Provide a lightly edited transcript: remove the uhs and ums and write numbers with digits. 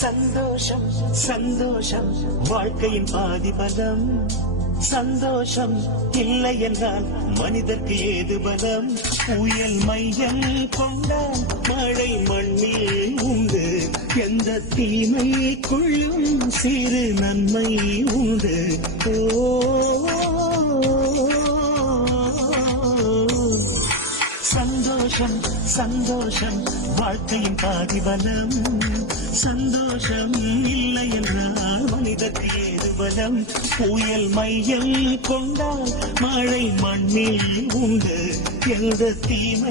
சந்தோஷம் சந்தோஷம் வாழ்க்கையின் பாதிபலம். சந்தோஷம் இல்லை என்றால் மனிதர்க்கு ஏது பலம். புயல் மையம் கொண்டால் மழை மண்ணில் உண்டு. எந்த தீமைக்குள்ளும் சிறு நன்மை உண்டு. சந்தோஷம் சந்தோஷம் வாழ்க்கையின் பாதிபலம். சந்தோஷம் இல்லை என்றால் மனிதர்க்கு ஏது பலம். புயல் மையம் கொண்டால் மழை மண்ணில் உண்டு. எந்த தீமை